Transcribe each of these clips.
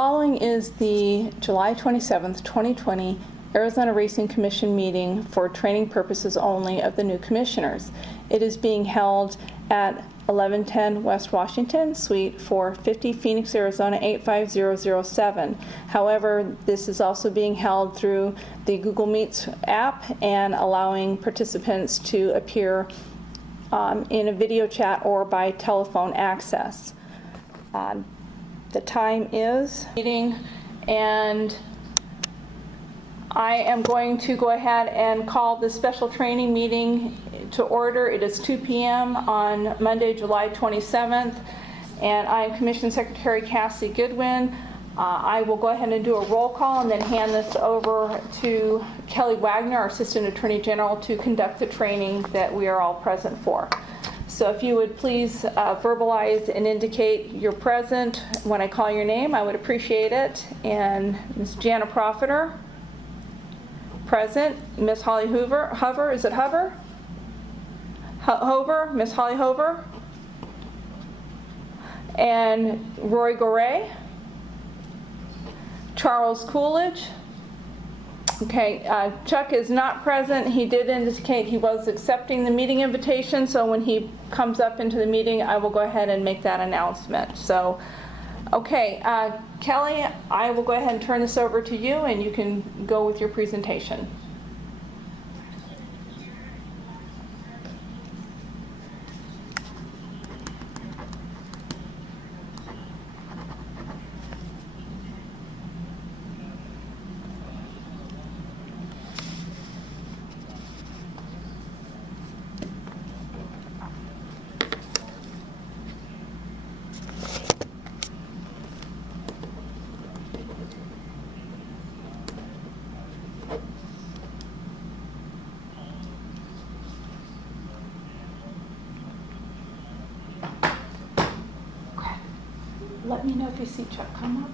following is the July 27th, 2020 Arizona Racing Commission meeting for training purposes only of the new commissioners. It is being held at 1110 West Washington, Suite 450, Phoenix, Arizona 85007. However, this is also being held through the Google Meets app and allowing participants to appear in a video chat or by telephone access. The time is meeting, and I am going to go ahead and call this special training meeting to order. It is 2 p.m. on Monday, July 27th, and I am Commission Secretary Cassie Goodwin. I will go ahead and do a roll call and then hand this over to Kelly Wagner, our Assistant Attorney General, to conduct the training that we are all present for. So if you would please verbalize and indicate you're present when I call your name, I would appreciate it. And Ms. Jana Profiter, present. Ms. Holly Hover, is it Hover? Hover, Ms. Holly Hover. And Roy Goray. Charles Coolidge. Okay, Chuck is not present. He did indicate he was accepting the meeting invitation, so when he comes up into the meeting, I will go ahead and make that announcement. So, okay, Kelly, I will go ahead and turn this over to you, and you can go with your presentation. Let me know if you see Chuck come up.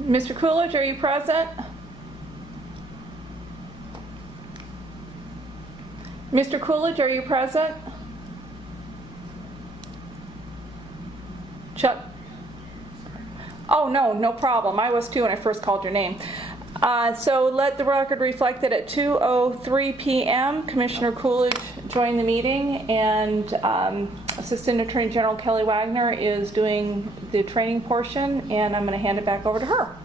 Mr. Coolidge, are you present? Mr. Coolidge, are you present? Chuck? Oh, no problem. I was too when I first called your name. So let the record reflect that at 2:03 p.m., Commissioner Coolidge joined the meeting, and Assistant Attorney General Kelly Wagner is doing the training portion, and I'm going to hand it back over to her.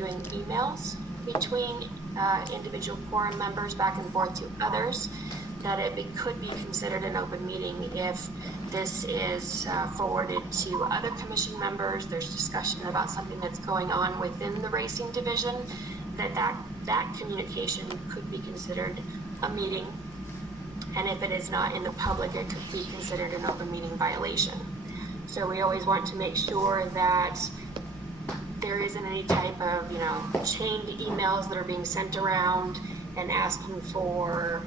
doing emails between individual quorum members back and forth to others, that it could be considered an open meeting if this is forwarded to other commission members, there's discussion about something that's going on within the racing division, that communication could be considered a meeting. And if it is not in the public, it could be considered an open meeting violation. So we always want to make sure that there isn't any type of, chained emails that are being sent around and asking for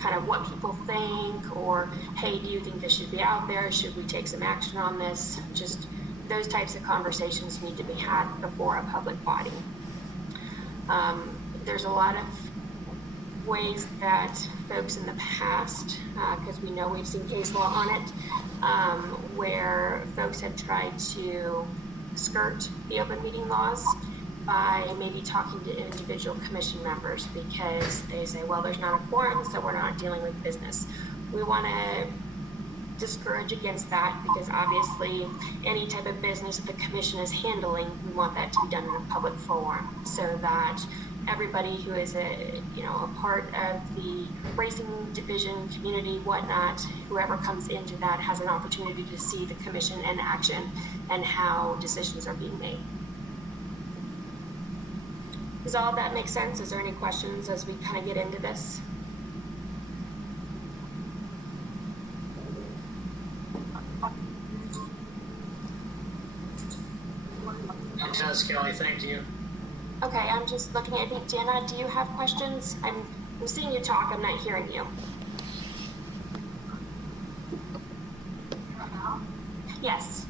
kind of what people think, or, hey, do you think this should be out there? Should we take some action on this? Just those types of conversations need to be had before a public body. There's a lot of ways that folks in the past, because we know we've seen case law on it, where folks have tried to skirt the open meeting laws by maybe talking to individual commission members because they say, well, there's not a quorum, so we're not dealing with business. We want to discourage against that because obviously any type of business the commission is handling, we want that to be done in a public forum so that everybody who is a part of the racing division, community, whatnot, whoever comes into that has an opportunity to see the commission in action and how decisions are being made. Does all of that make sense? Is there any questions as we kind of get into this? It does, Kelly. Thank you. Okay, I'm just looking. I think, Jana, do you have questions? I'm seeing you talk. I'm not hearing you. Yes.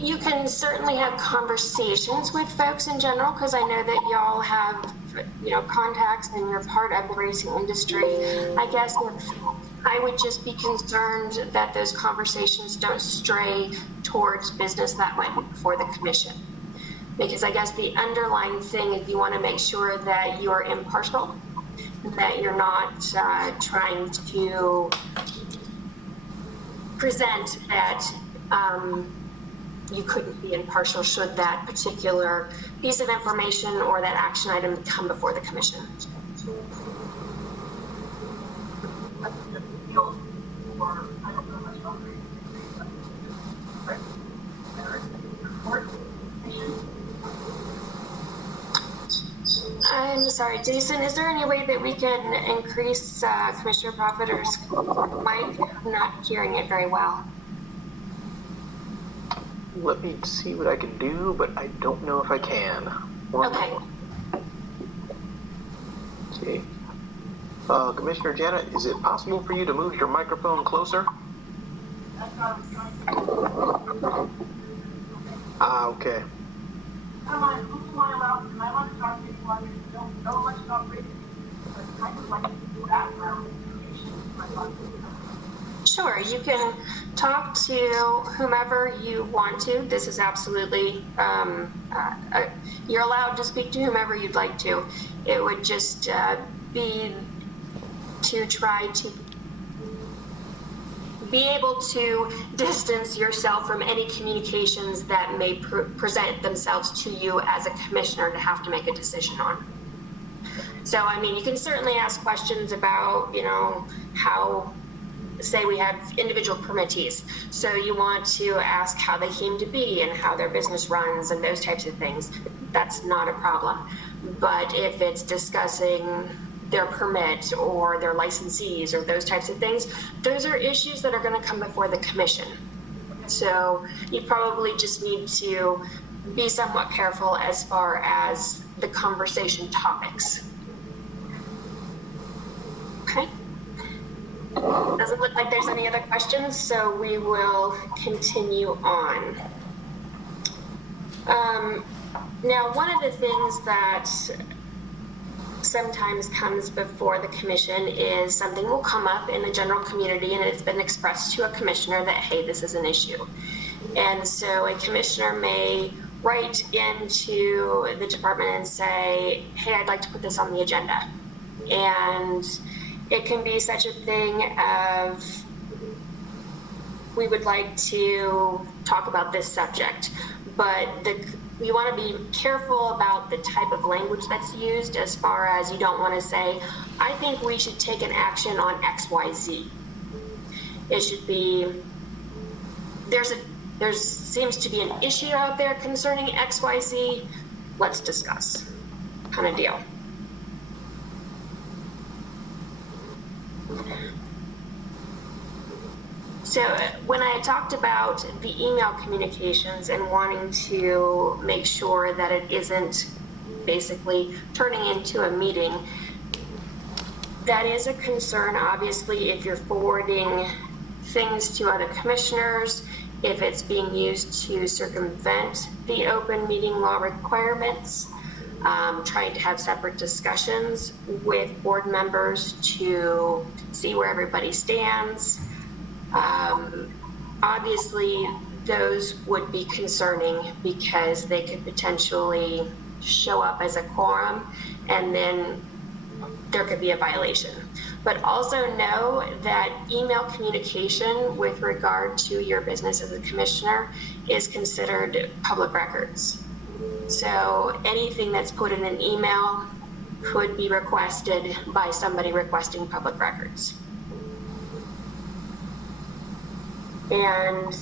You can certainly have conversations with folks in general, because I know that y'all have, contacts and you're part of the racing industry. I guess I would just be concerned that those conversations don't stray towards business that went before the commission. Because I guess the underlying thing is you want to make sure that you're impartial, that you're not trying to present that you couldn't be impartial should that particular piece of information or that action item come before the commission. I'm sorry, Jason, is there any way that we can increase Commissioner Profiter's mic? I'm not hearing it very well. Let me see what I can do, but I don't know if I can. Okay. Okay. Commissioner Janet, is it possible for you to move your microphone closer? Okay. Sure, you can talk to whomever you want to. This is absolutely, you're allowed to speak to whomever you'd like to. It would just be to try to be able to distance yourself from any communications that may present themselves to you as a commissioner to have to make a decision on. So, I mean, you can certainly ask questions about, how, say we have individual permittees. So you want to ask how they came to be and how their business runs and those types of things. That's not a problem. But if it's discussing their permit or their licensees or those types of things, those are issues that are going to come before the commission. So you probably just need to be somewhat careful as far as the conversation topics. Okay. Doesn't look like there's any other questions, so we will continue on. Now, one of the things that sometimes comes before the commission is something will come up in the general community and it's been expressed to a commissioner that, hey, this is an issue. And so a commissioner may write into the department and say, hey, I'd like to put this on the agenda. And It can be such a thing of, we would like to talk about this subject, but we want to be careful about the type of language that's used, as far as you don't want to say, I think we should take an action on XYZ. It should be, there seems to be an issue out there concerning XYZ, let's discuss, kind of deal. So when I talked about the email communications and wanting to make sure that it isn't basically turning into a meeting, that is a concern, obviously, if you're forwarding things to other commissioners, if it's being used to circumvent the open meeting law requirements, trying to have separate discussions with board members to see where everybody stands. Obviously, those would be concerning because they could potentially show up as a quorum and then there could be a violation. But also know that email communication with regard to your business as a commissioner is considered public records. So anything that's put in an email could be requested by somebody requesting public records. And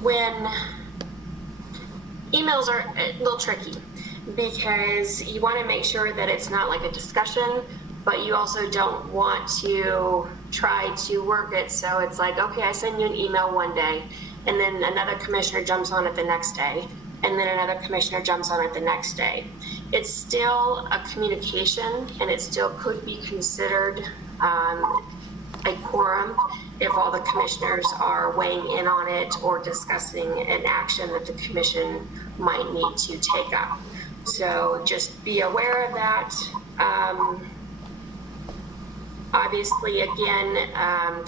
when emails are a little tricky because you want to make sure that it's not like a discussion, but you also don't want to try to work it so it's like, okay, I send you an email one day and then another commissioner jumps on it the next day and then another commissioner jumps on it the next day. It's still a communication and it still could be considered a quorum if all the commissioners are weighing in on it or discussing an action that the commission might need to take up. So just be aware of that. Obviously, again,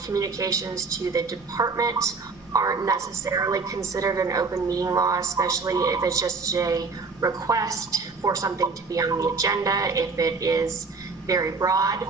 communications to the department aren't necessarily considered an open meeting law, especially if it's just a request for something to be on the agenda, if it is very broad,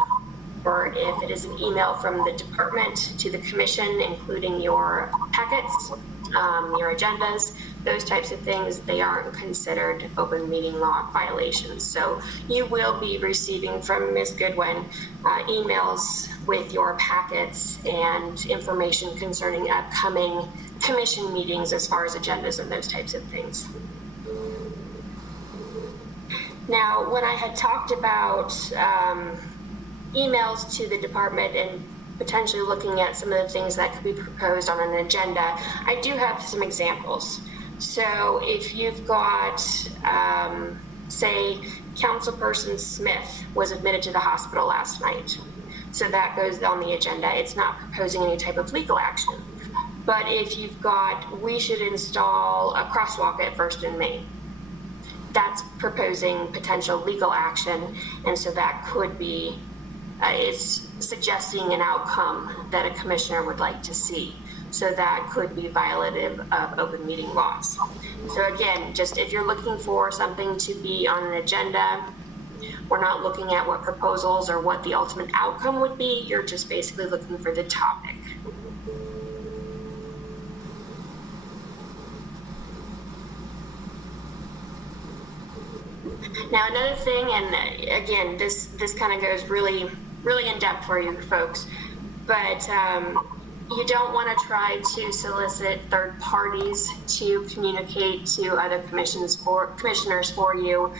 or if it is an email from the department to the commission, including your packets, your agendas, those types of things, they aren't considered open meeting law violations. So you will be receiving from Ms. Goodwin emails with your packets and information concerning upcoming commission meetings as far as agendas and those types of things. Now, when I had talked about emails to the department and potentially looking at some of the things that could be proposed on an agenda, I do have some examples. So if you've got, say, Councilperson Smith was admitted to the hospital last night, so that goes on the agenda. It's not proposing any type of legal action. But if you've got, we should install a crosswalk at First and Main, that's proposing potential legal action, and so that could be it's suggesting an outcome that a commissioner would like to see. So that could be violative of open meeting laws. So again, just if you're looking for something to be on an agenda, we're not looking at what proposals or what the ultimate outcome would be. You're just basically looking for the topic. Now, another thing, and again, this kind of goes really in depth for you folks, but you don't want to try to solicit third parties to communicate to other commissioners for you,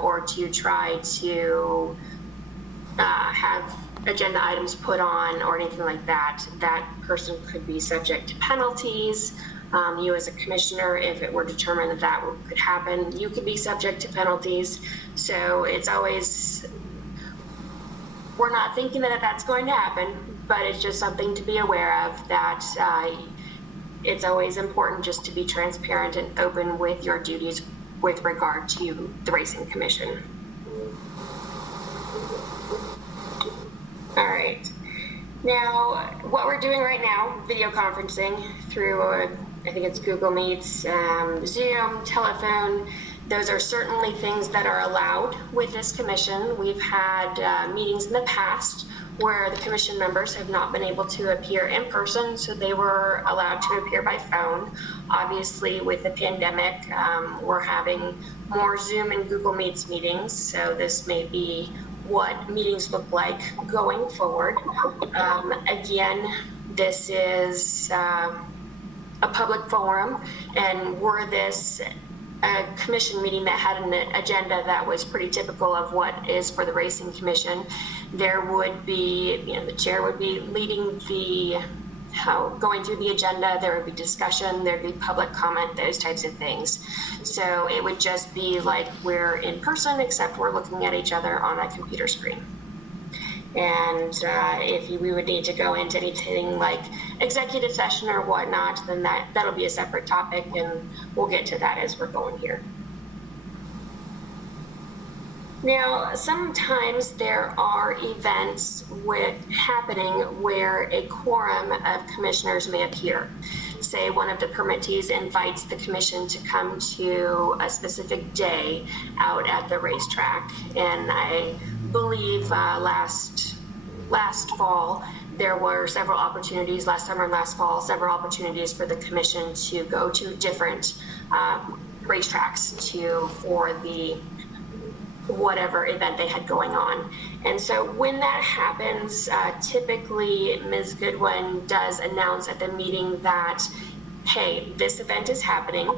or to try to have agenda items put on or anything like that. That person could be subject to penalties. You as a commissioner, if it were determined that that could happen, you could be subject to penalties. So it's always, we're not thinking that that's going to happen, but it's just something to be aware of, that it's always important just to be transparent and open with your duties with regard to the Racing Commission. All right. Now, what we're doing right now, video conferencing through, I think it's Google Meets, Zoom, telephone, Those are certainly things that are allowed with this commission. We've had meetings in the past where the commission members have not been able to appear in person, so they were allowed to appear by phone. Obviously, with the pandemic, we're having more Zoom and Google Meets meetings, so this may be what meetings look like going forward. Again, this is a public forum, and were this a commission meeting that had an agenda that was pretty typical of what is for the Racing Commission, there would be, the chair would be leading going through the agenda, there would be discussion, there'd be public comment, those types of things. So it would just be like we're in person, except we're looking at each other on a computer screen. And if we would need to go into anything like executive session or whatnot, then that'll be a separate topic, and we'll get to that as we're going here. Now, sometimes there are events happening where a quorum of commissioners may appear. Say one of the permittees invites the commission to come to a specific day out at the racetrack, and I believe last fall there were several opportunities, last summer and last fall, several opportunities for the commission to go to different racetracks for the whatever event they had going on. And so when that happens, typically Ms. Goodwin does announce at the meeting that, hey, this event is happening.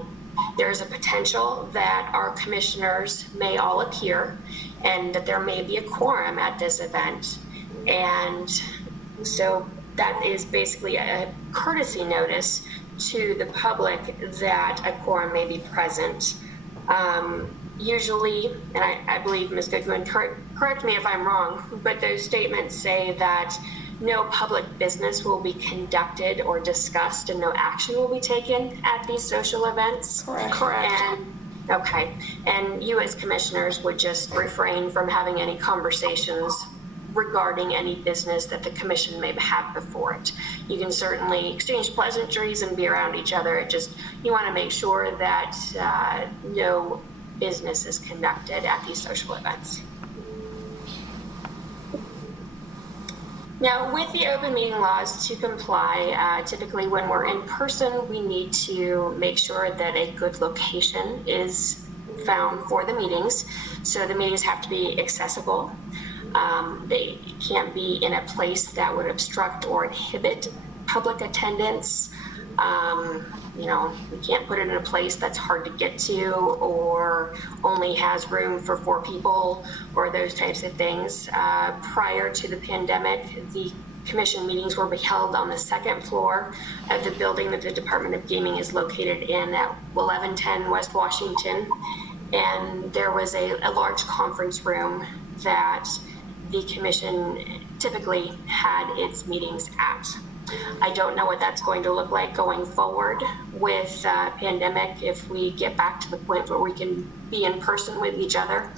There's a potential that our commissioners may all appear and that there may be a quorum at this event. And so that is basically a courtesy notice to the public that a quorum may be present. Usually, and I believe Ms. Goodwin, correct me if I'm wrong, but those statements say that no public business will be conducted or discussed and no action will be taken at these social events. Correct. And you as commissioners would just refrain from having any conversations regarding any business that the commission may have before it. You can certainly exchange pleasantries and be around each other. You want to make sure that no business is conducted at these social events. Now, with the open meeting laws to comply, typically when we're in person, we need to make sure that a good location is found for the meetings. So the meetings have to be accessible. They can't be in a place that would obstruct or inhibit public attendance. We can't put it in a place that's hard to get to or only has room for 4 people or those types of things. Prior to the pandemic, the commission meetings were held on the 2nd floor of the building that the Department of Gaming is located in at 1110 West Washington. And there was a large conference room that the commission typically had its meetings at. I don't know what that's going to look like going forward with pandemic if we get back to the point where we can be in person with each other.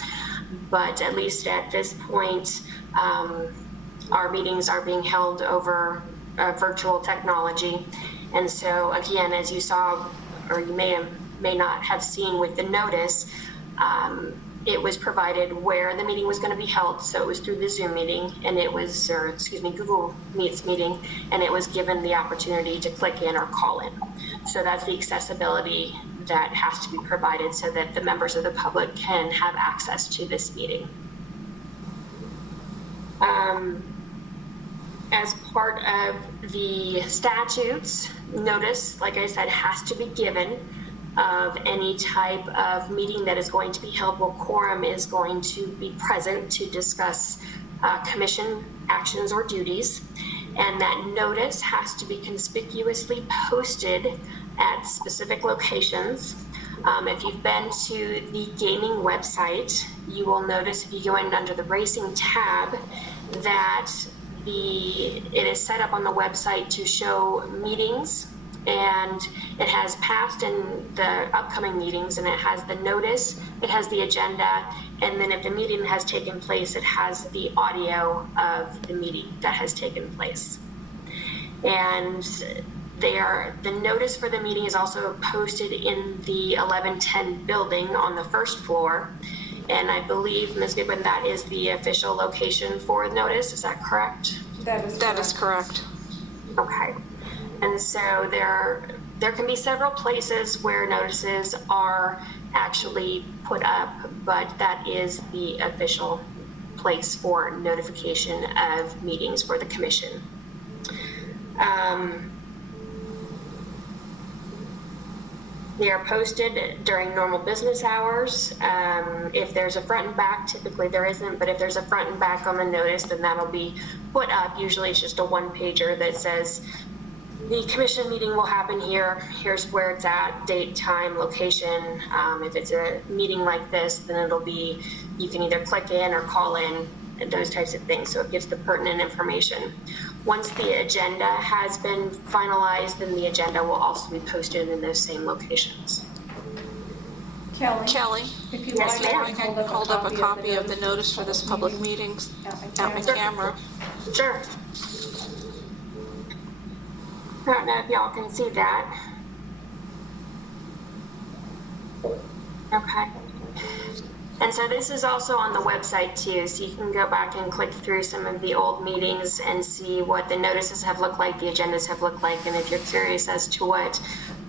But at least at this point, our meetings are being held over virtual technology. And so again, as you saw, or you may not have seen with the notice, it was provided where the meeting was going to be held. So it was through the Zoom meeting, and Google Meets meeting, and it was given the opportunity to click in or call in. So that's the accessibility that has to be provided so that the members of the public can have access to this meeting. As part of the statutes, notice, like I said, has to be given of any type of meeting that is going to be held where quorum is going to be present to discuss commission actions or duties. And that notice has to be conspicuously posted at specific locations. If you've been to the gaming website, you will notice if you go in under the racing tab that it is set up on the website to show meetings, and it has past and the upcoming meetings, and it has the notice, it has the agenda, and then if the meeting has taken place, it has the audio of the meeting that has taken place. And The notice for the meeting is also posted in the 1110 building on the first floor. And I believe, Ms. Goodwin, that is the official location for the notice. Is that correct? That is correct. Okay. And so there can be several places where notices are actually put up, but that is the official place for notification of meetings for the commission. They are posted during normal business hours. If there's a front and back, typically there isn't, but if there's a front and back on the notice, then that'll be put up. Usually it's just a one-pager that says, the commission meeting will happen here. Here's where it's at, date, time, location. If it's a meeting like this, then it'll be, you can either click in or call in, and those types of things. So it gives the pertinent information. Once the agenda has been finalized, then the agenda will also be posted in those same locations. Kelly, if you Yes, like, ma'am. I can hold up a copy of the notice for this public meeting at my camera. Sure. I don't know if y'all can see that. Okay. And so this is also on the website too, so you can go back and click through some of the old meetings and see what the notices have looked like, the agendas have looked like, and if you're curious as to what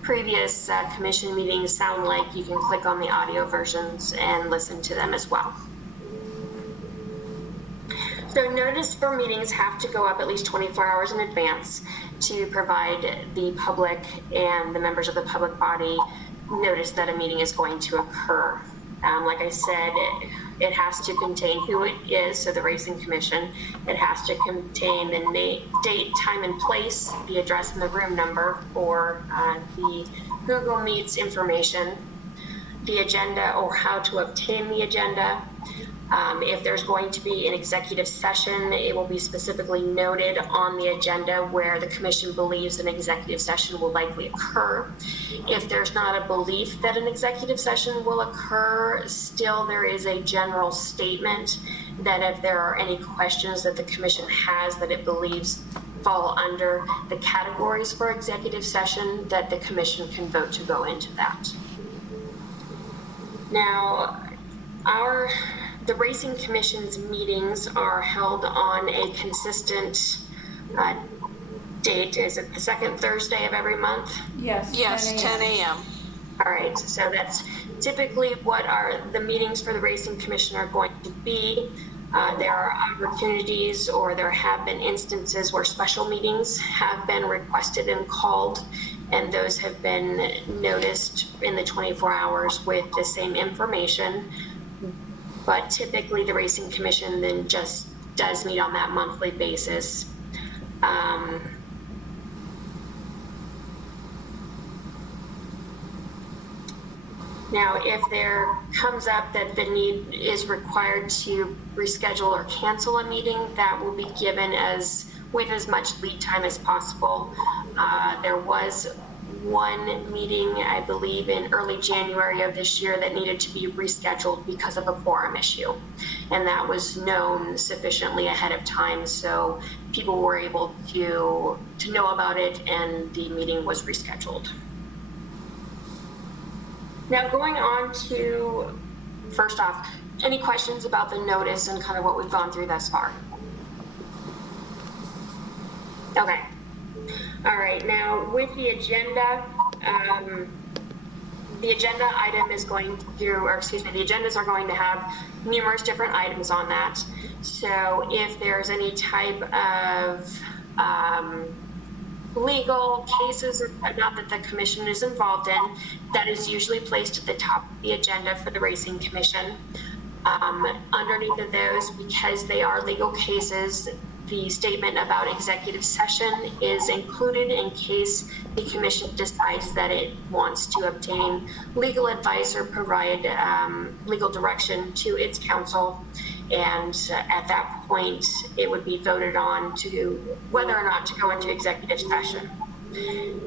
previous commission meetings sound like, you can click on the audio versions and listen to them as well. So notice for meetings have to go up at least 24 hours in advance to provide the public and the members of the public body notice that a meeting is going to occur. Like I said, it has to contain who it is, so the Racing Commission. It has to contain the date, time, and place, the address and the room number for the Google Meets information, the agenda or how to obtain the agenda. If there's going to be an executive session, it will be specifically noted on the agenda where the commission believes an executive session will likely occur. If there's not a belief that an executive session will occur, still there is a general statement that if there are any questions that the commission has that it believes fall under the categories for executive session, that the commission can vote to go into that. Now, the Racing Commission's meetings are held on a consistent date. Is it the second Thursday of every month? Yes, 10 a.m. All right, so that's typically what the meetings for the Racing Commission are going to be. There are opportunities, or there have been instances where special meetings have been requested and called, and those have been noticed in the 24 hours with the same information. But typically the Racing Commission then just does meet on that monthly basis. Now, if there comes up that the need is required to reschedule or cancel a meeting, that will be given with as much lead time as possible. There was one meeting, I believe, in early January of this year that needed to be rescheduled because of a quorum issue. And that was known sufficiently ahead of time, so people were able to know about it, and the meeting was rescheduled. Now, going on to, first off, any questions about the notice and kind of what we've gone through thus far? Okay. All right, now with the agenda item is going to, or excuse me, the agendas are going to have numerous different items on that. So if there's any type of legal cases or whatnot that the commission is involved in, that is usually placed at the top of the agenda for the Racing Commission. Underneath of those, because they are legal cases, the statement about executive session is included in case the commission decides that it wants to obtain legal advice or provide legal direction to its counsel. And at that point, it would be voted on to whether or not to go into executive session.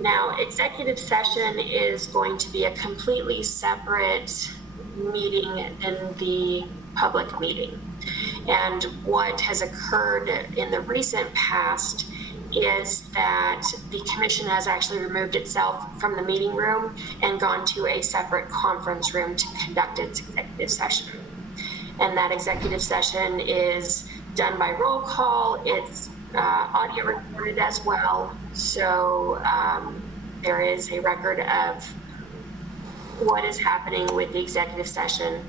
Now, executive session is going to be a completely separate meeting than the public meeting. And what has occurred in the recent past is that the commission has actually removed itself from the meeting room and gone to a separate conference room to conduct its executive session. And that executive session is done by roll call. It's audio recorded as well. So there is a record of what is happening with the executive session.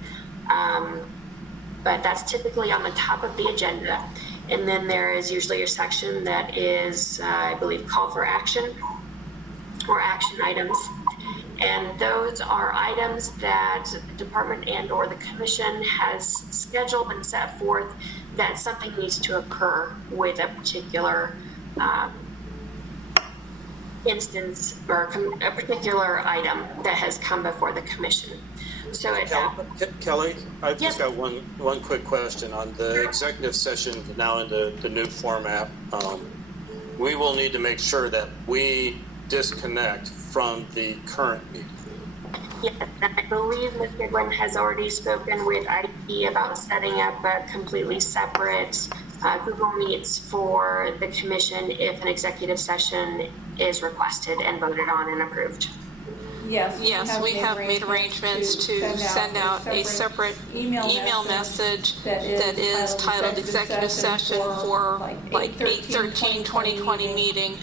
But that's typically on the top of the agenda. And then there is usually a section that is, I believe, call for action or action items. And those are items that the department and or the commission has scheduled and set forth that something needs to occur with a particular instance or a particular item that has come before the commission. So it's Kelly, I've Yes. just got one quick question on the executive session now in the new format. We will need to make sure that we disconnect from the current meeting. Yes, and I believe Ms. Goodwin has already spoken with IT about setting up a completely separate Google Meets for the commission if an executive session is requested and voted on and approved. Yes. Yes, we have made arrangements to send out a separate email message that is titled Executive Session for like 8/13/2020 meeting.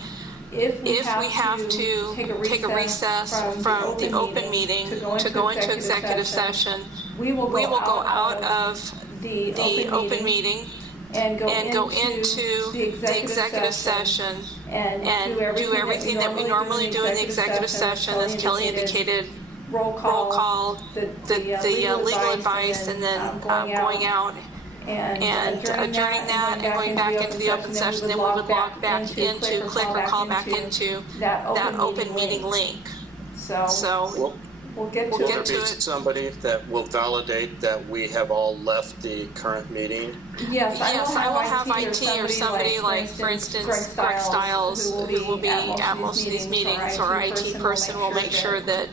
If we have to take a recess from the open meeting to go into executive session, we will go out of the open meeting and go into the executive session and do everything that we normally do in the executive session, as Kelly indicated, roll call, the legal advice, and then going out and adjourning that and going back into the open session. Then we would log back into, click or call back into that open meeting link. So we'll get Will to there it. be somebody that will validate that we have all left the current meeting? Yes, I will have IT or somebody like, for instance, Greg Stiles, who will be at most of these meetings, or IT person will make sure that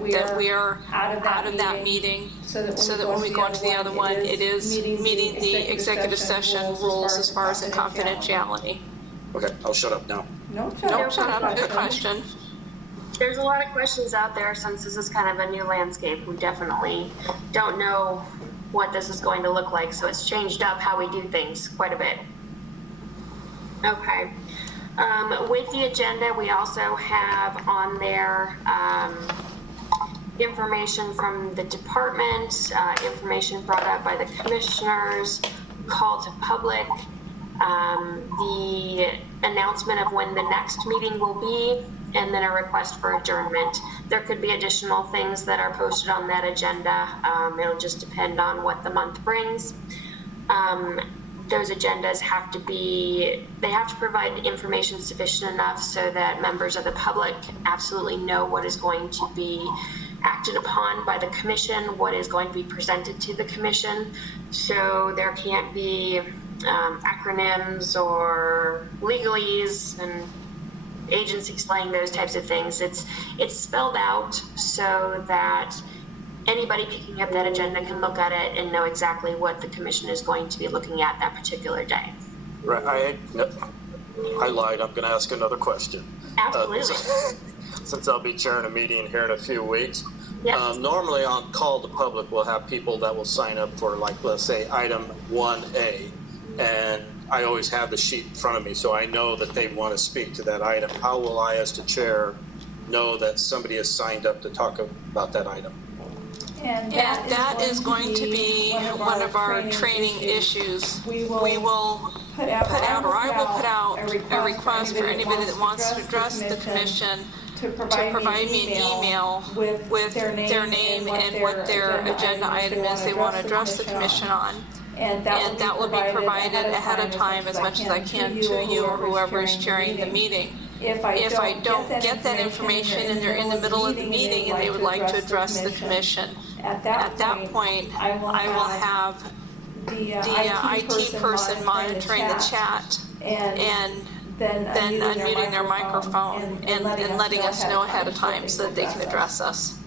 we are out of that meeting, so that when we go into the other one, it is meeting the executive session rules as far as the confidentiality. Okay, I'll shut up now. No, Shut up, good question. There's a lot of questions out there since this is kind of a new landscape. We definitely don't know what this is going to look like, so it's changed up how we do things quite a bit. Okay. With the agenda, we also have on there information from the department, information brought up by the commissioners, call to public, the announcement of when the next meeting will be, and then a request for adjournment. There could be additional things that are posted on that agenda. It'll just depend on what the month brings. Those agendas have to provide information sufficient enough so that members of the public absolutely know what is going to be acted upon by the commission, what is going to be presented to the commission. So there can't be acronyms or legalese and agency slang, those types of things. It's spelled out so that anybody picking up that agenda can look at it and know exactly what the commission is going to be looking at that particular day. Right, I lied, I'm gonna ask another question. Absolutely. Since I'll be chairing a meeting here in a few weeks. Yes. Normally on call to public, we'll have people that will sign up for, like, let's say item 1A. And I always have the sheet in front of me, so I know that they want to speak to that item. How will I, as the chair, know that somebody has signed up to talk about that item? And that is going to be one of our training issues. We will put out, or I will put out a request for anybody that wants to address the commission to provide me an email with their name and what their agenda item is they want to address the commission on. And that will be provided ahead of time as much as I can to you or whoever is chairing the meeting. If I don't get that information and they're in the middle of the meeting and they would like to address the commission, at that point, I will have the IT person monitoring the chat and then unmuting their microphone and letting us know ahead of time so that they can address us.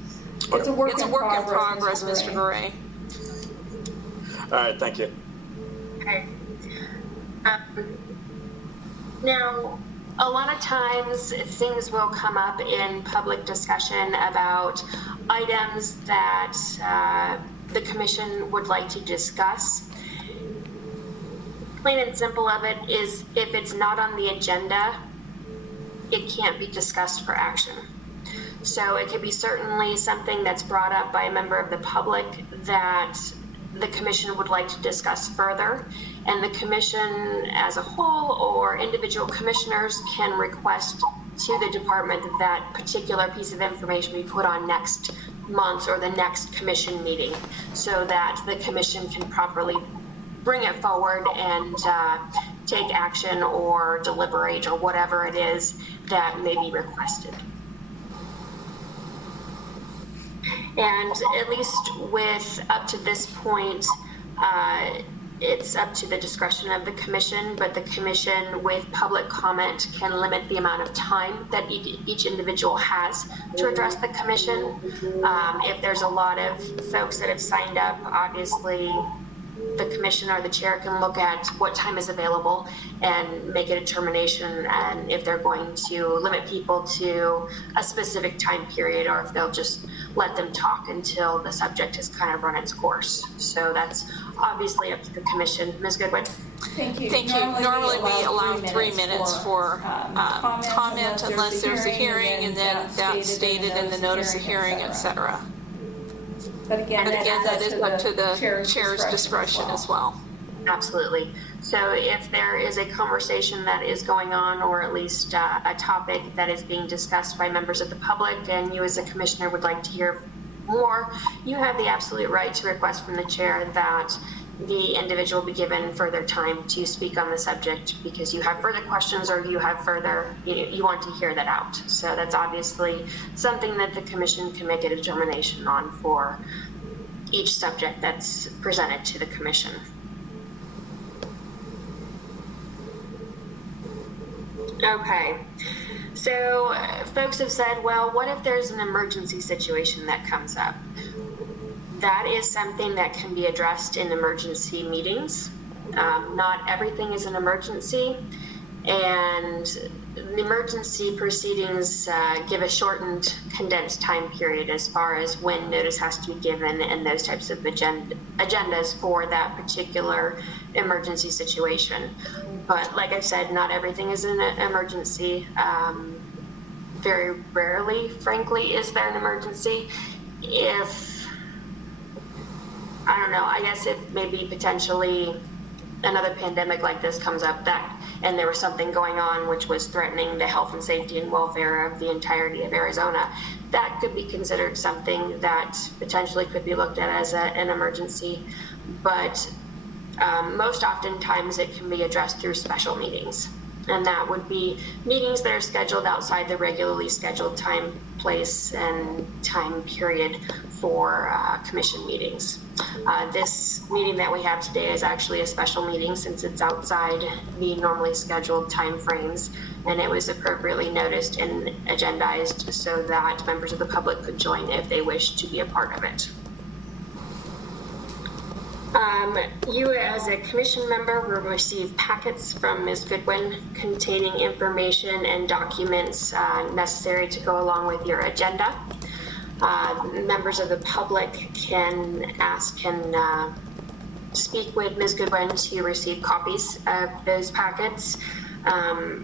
It's a work in progress, Mr. Garay. All right, thank you. Okay. Now, A lot of times things will come up in public discussion about items that the commission would like to discuss. Plain and simple of it is if it's not on the agenda, it can't be discussed for action. So it could be certainly something that's brought up by a member of the public that the commission would like to discuss further, and the commission as a whole or individual commissioners can request to the department that that particular piece of information be put on next month or the next commission meeting so that the commission can properly bring it forward and take action or deliberate or whatever it is that may be requested. And at least with up to this point, it's up to the discretion of the commission, but the commission with public comment can limit the amount of time that each individual has to address the commission. If there's a lot of folks that have signed up, obviously the commission or the chair can look at what time is available and make a determination, and if they're going to limit people to a specific time period or if they'll just let them talk until the subject has kind of run its course. So that's obviously up to the commission. Ms. Goodwin? Thank you. Thank you. Normally we allow 3 minutes for comment unless there's a hearing, and then that's stated in the notice of hearing, etc. But again, that is up to the chair's discretion as well. Absolutely. So if there is a conversation that is going on, or at least a topic that is being discussed by members of the public, and you as a commissioner would like to hear more, you have the absolute right to request from the chair that the individual be given further time to speak on the subject because you have further questions or you have further, you want to hear that out. So that's obviously something that the commission can make a determination on for each subject that's presented to the commission. Okay, so folks have said, well, what if there's an emergency situation that comes up? That is something that can be addressed in emergency meetings. Not everything is an emergency, and the emergency proceedings give a shortened, condensed time period as far as when notice has to be given and those types of agendas for that particular emergency situation. But like I said, not everything is an emergency. Very rarely, frankly, is there an emergency. If, I don't know, I guess if maybe potentially another pandemic like this comes up and there was something going on which was threatening the health and safety and welfare of the entirety of Arizona, that could be considered something that potentially could be looked at as an emergency. But most oftentimes it can be addressed through special meetings. And that would be meetings that are scheduled outside the regularly scheduled time, place, and time period for commission meetings. This meeting that we have today is actually a special meeting since it's outside the normally scheduled time frames, and it was appropriately noticed and agendized so that members of the public could join if they wish to be a part of it. You as a commission member will receive packets from Ms. Goodwin containing information and documents necessary to go along with your agenda. Members of the public can speak with Ms. Goodwin to receive copies of those packets.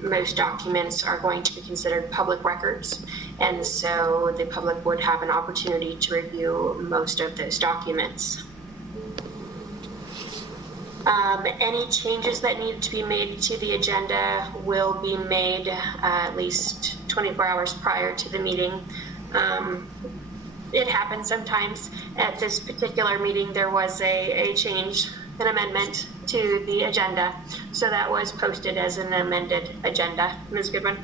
Most documents are going to be considered public records, and so the public would have an opportunity to review most of those documents. Any changes that need to be made to the agenda will be made at least 24 hours prior to the meeting. It happens sometimes. At this particular meeting, there was a change, an amendment to the agenda. So that was posted as an amended agenda. Ms. Goodwin?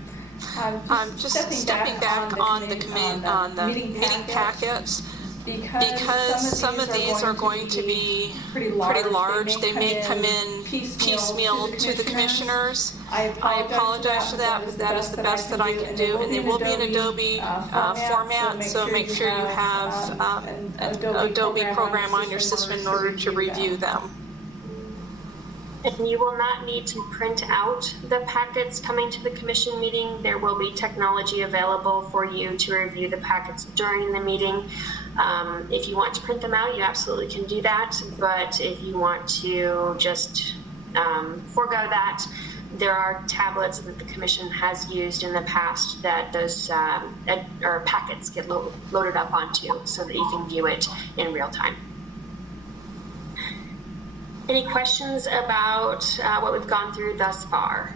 Just stepping back on the meeting packets. Because some of these are going to be pretty large, they may come in piecemeal to the commissioners. I apologize for that, but that is the best that I can do. And they will be in Adobe format, so make sure you have an Adobe program on your system in order to review them. And you will not need to print out the packets coming to the commission meeting. There will be technology available for you to review the packets during the meeting. If you want to print them out, you absolutely can do that. But if you want to just forego that, there are tablets that the commission has used in the past that those or packets get loaded up onto so that you can view it in real time. Any questions about what we've gone through thus far?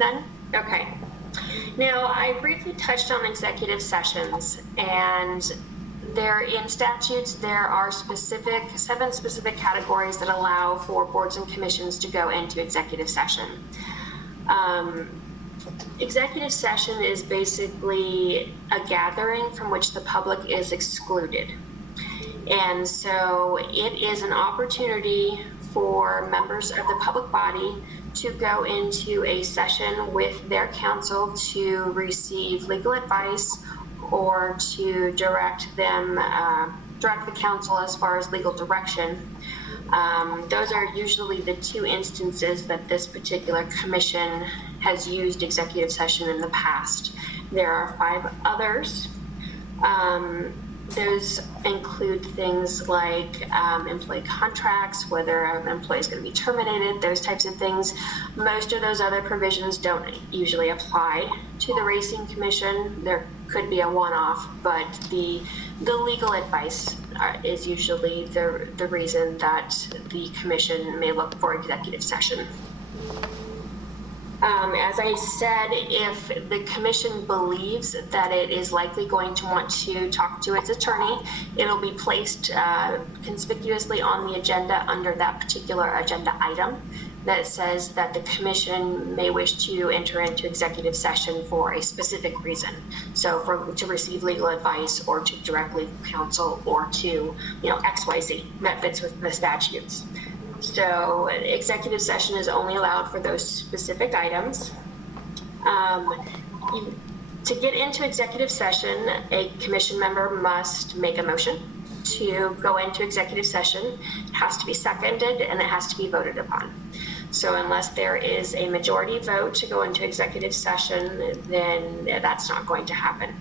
None? Okay. Now, I briefly touched on executive sessions, and there in statutes, there are 7 specific categories that allow for boards and commissions to go into executive session. Executive session is basically a gathering from which the public is excluded. And so it is an opportunity for members of the public body to go into a session with their counsel to receive legal advice or to direct the counsel as far as legal direction. Those are usually the 2 instances that this particular commission has used executive session in the past. There are 5 others. Those include things like employee contracts, whether an employee is going to be terminated, those types of things. Most of those other provisions don't usually apply to the Racing Commission. There could be a one-off, but the legal advice is usually the reason that the commission may look for executive session. As I said, if the commission believes that it is likely going to want to talk to its attorney, it'll be placed conspicuously on the agenda under that particular agenda item that says that the commission may wish to enter into executive session for a specific reason. So to receive legal advice or to direct legal counsel or to, XYZ that fits with the statutes. So executive session is only allowed for those specific items. To get into executive session, a commission member must make a motion to go into executive session. It has to be seconded and it has to be voted upon. So unless there is a majority vote to go into executive session, then that's not going to happen.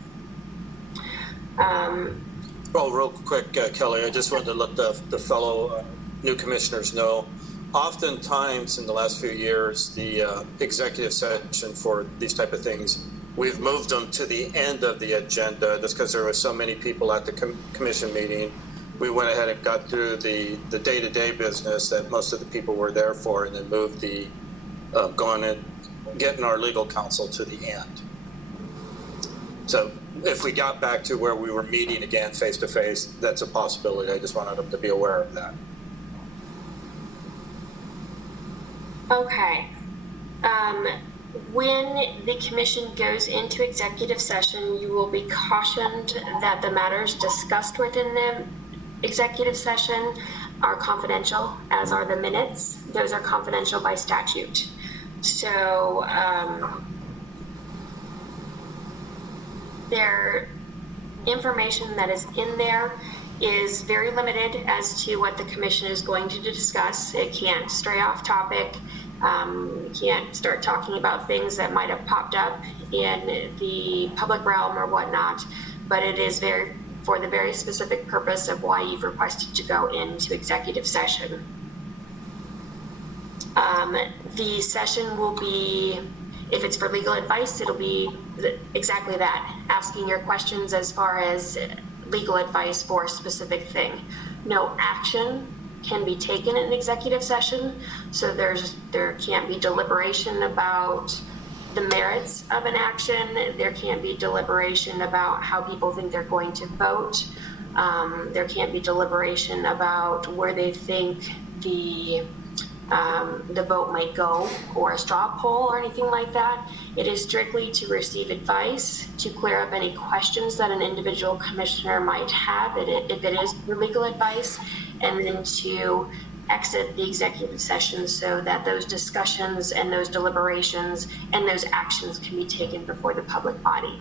Well, real quick, Kelly, I just wanted to let the fellow new commissioners know. Oftentimes in the last few years, the executive session for these type of things, we've moved them to the end of the agenda just because there were so many people at the commission meeting. We went ahead and got through the day-to-day business that most of the people were there for, and then moved the going and getting our legal counsel to the end. So if we got back to where we were meeting again face to face, that's a possibility. I just wanted them to be aware of that. Okay. When the commission goes into executive session, you will be cautioned that the matters discussed within the executive session are confidential, as are the minutes. Those are confidential by statute. So their information that is in there is very limited as to what the commission is going to discuss. It can't stray off topic. Can't start talking about things that might have popped up in the public realm or whatnot, but it is for the very specific purpose of why you've requested to go into executive session. The session will be, if it's for legal advice, it'll be exactly that, asking your questions as far as legal advice for a specific thing. No action can be taken in executive session, so there can't be deliberation about the merits of an action. There can't be deliberation about how people think they're going to vote. There can't be deliberation about where they think the vote might go, or a straw poll or anything like that. It is strictly to receive advice, to clear up any questions that an individual commissioner might have if it is for legal advice, and then to exit the executive session so that those discussions and those deliberations and those actions can be taken before the public body.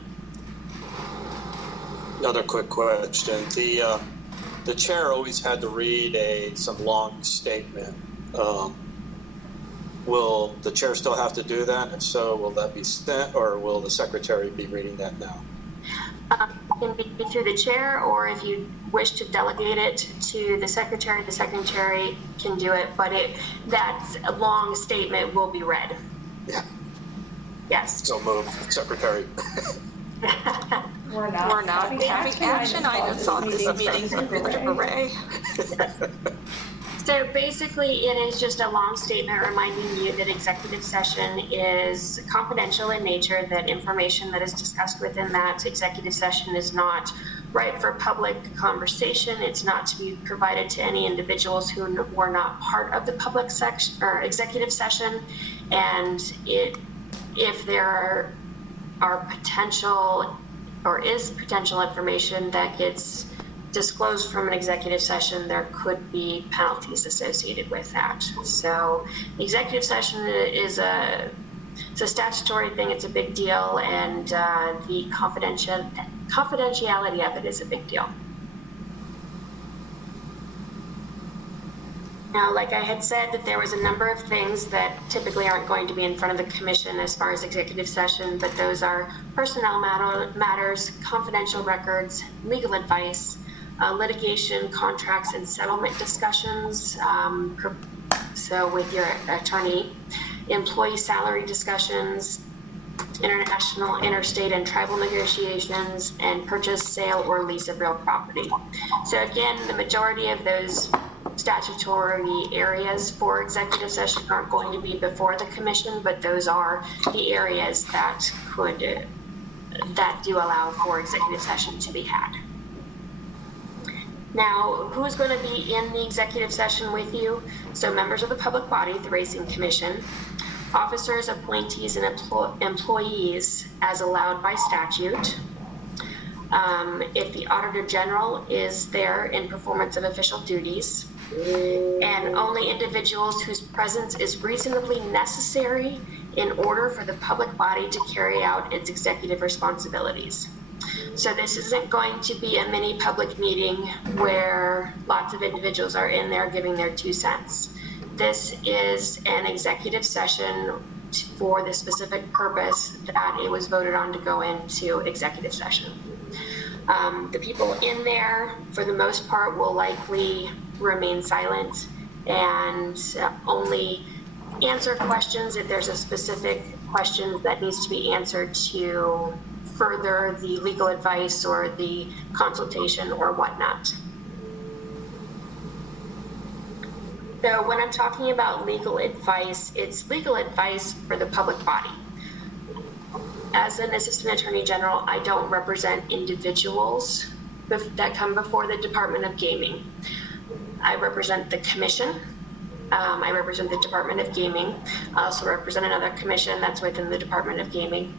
Another quick question. The chair always had to read some long statement Will the chair still have to do that? If so, will that be sent, or will the secretary be reading that now? It can be through the chair, or if you wish to delegate it to the secretary can do it, but that long statement will be read. Yeah. Yes. So moved, secretary. We're We're not having action items on this meeting, Mr. Ray. So basically, it is just a long statement reminding you that executive session is confidential in nature, that information that is discussed within that executive session is not ripe for public conversation. It's not to be provided to any individuals who were not part of the public section or executive session. And if there are potential or is potential information that gets disclosed from an executive session, there could be penalties associated with that. So the executive session is it's a statutory thing, it's a big deal, and the confidentiality of it is a big deal. Now, like I had said, that there was a number of things that typically aren't going to be in front of the commission as far as executive session, but those are personnel matters, confidential records, legal advice, litigation, contracts, and settlement discussions. So with your attorney, employee salary discussions, international, interstate, and tribal negotiations, and purchase, sale, or lease of real property. So again, the majority of those statutory areas for executive session aren't going to be before the commission, but those are the areas that do allow for executive session to be had. Now, who's going to be in the executive session with you? So members of the public body, the Racing Commission, officers, appointees, and employees as allowed by statute. If the Auditor General is there in performance of official duties, and only individuals whose presence is reasonably necessary in order for the public body to carry out its executive responsibilities. So this isn't going to be a mini public meeting where lots of individuals are in there giving their 2 cents. This is an executive session for the specific purpose that it was voted on to go into executive session. The people in there, for the most part, will likely remain silent and only answer questions if there's a specific question that needs to be answered to further the legal advice or the consultation or whatnot. So when I'm talking about legal advice, it's legal advice for the public body. As an Assistant Attorney General, I don't represent individuals that come before the Department of Gaming. I represent the commission. I represent the Department of Gaming. I also represent another commission that's within the Department of Gaming.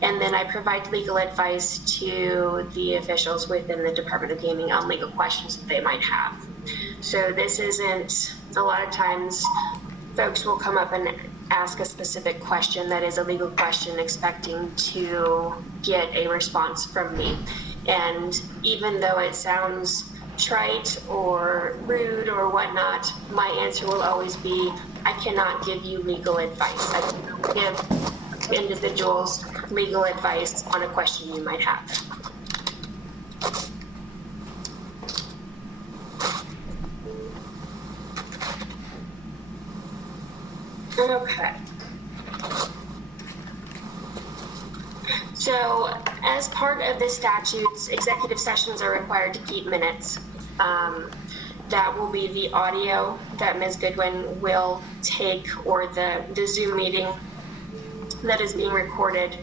And then I provide legal advice to the officials within the Department of Gaming on legal questions that they might have. So this isn't, a lot of times folks will come up and ask a specific question that is a legal question expecting to get a response from me. And even though it sounds trite or rude or whatnot, my answer will always be, I cannot give you legal advice. I cannot give individuals legal advice on a question you might have. Okay. So as part of the statutes, executive sessions are required to keep minutes. That will be the audio that Ms. Goodwin will take, or the Zoom meeting that is being recorded.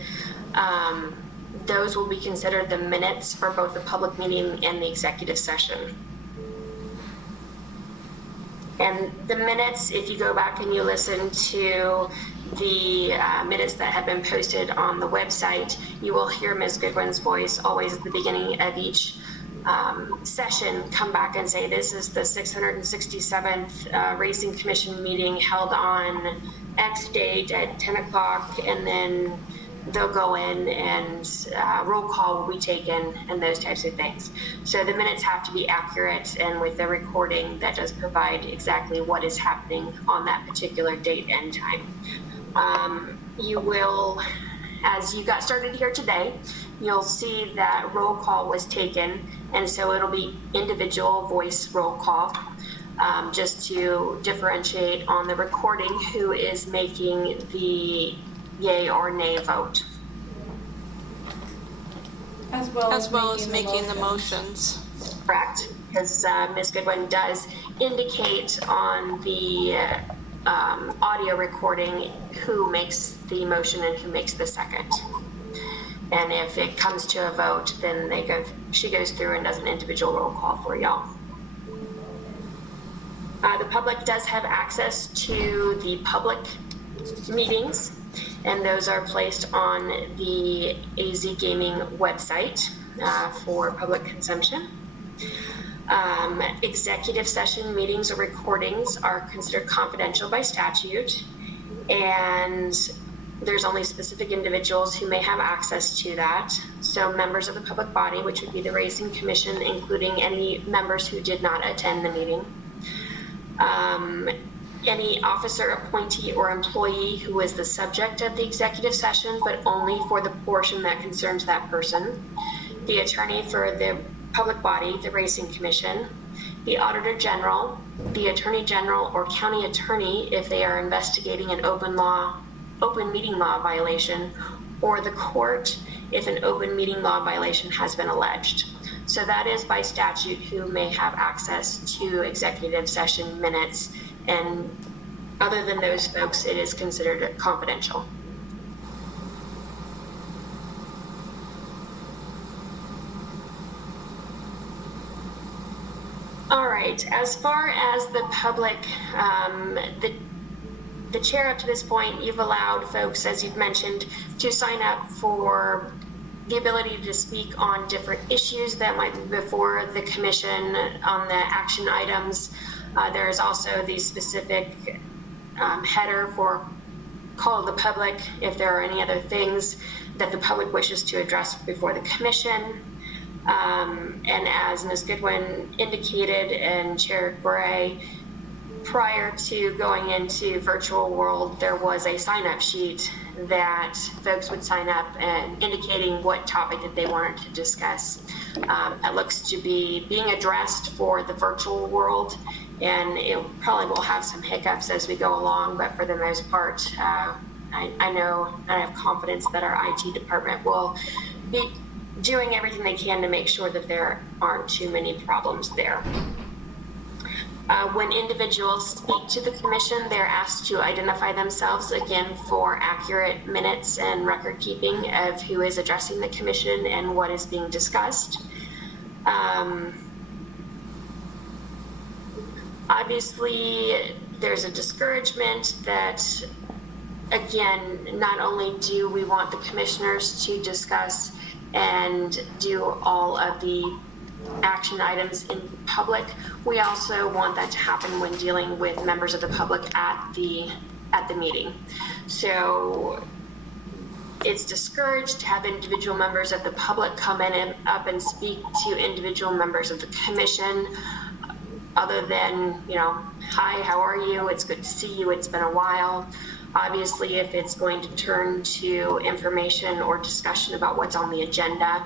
Those will be considered the minutes for both the public meeting and the executive session. And the minutes, if you go back and you listen to the minutes that have been posted on the website, you will hear Ms. Goodwin's voice always at the beginning of each session come back and say, this is the 667th Racing Commission meeting held on X date at 10 o'clock, and then they'll go in and roll call will be taken and those types of things. So the minutes have to be accurate, and with the recording, that does provide exactly what is happening on that particular date and time. You will, as you got started here today, you'll see that roll call was taken, and so it'll be individual voice roll call, just to differentiate on the recording who is making the yay or nay vote. As well as making the motions. Correct, because Ms. Goodwin does indicate on the audio recording who makes the motion and who makes the second. And if it comes to a vote, then she goes through and does an individual roll call for y'all. The public does have access to the public meetings, and those are placed on the AZ Gaming website for public consumption. Executive session meetings or recordings are considered confidential by statute, and there's only specific individuals who may have access to that. So members of the public body, which would be the Racing Commission, including any members who did not attend the meeting. Any officer, appointee, or employee who is the subject of the executive session, but only for the portion that concerns that person. The attorney for the public body, the Racing Commission, the Auditor General, the Attorney General or County Attorney if they are investigating an open meeting law violation, or the court if an open meeting law violation has been alleged. So that is by statute who may have access to executive session minutes, and other than those folks, it is considered confidential. All right, as far as the public, the chair up to this point, you've allowed folks, as you've mentioned, to sign up for the ability to speak on different issues that might be before the commission on the action items. There is also the specific header for call of the public if there are any other things that the public wishes to address before the commission. And as Ms. Goodwin indicated and Chair Gray, prior to going into virtual world, there was a sign-up sheet that folks would sign up and indicating what topic that they wanted to discuss. That looks to be being addressed for the virtual world, and it probably will have some hiccups as we go along, but for the most part, I know I have confidence that our IT department will be doing everything they can to make sure that there aren't too many problems there. When individuals speak to the commission, they're asked to identify themselves, again, for accurate minutes and record keeping of who is addressing the commission and what is being discussed. Obviously, there's a discouragement that, again, not only do we want the commissioners to discuss and do all of the action items in public, we also want that to happen when dealing with members of the public at the meeting. So it's discouraged to have individual members of the public come in and up and speak to individual members of the commission, other than, hi, how are you? It's good to see you. It's been a while. Obviously, if it's going to turn to information or discussion about what's on the agenda,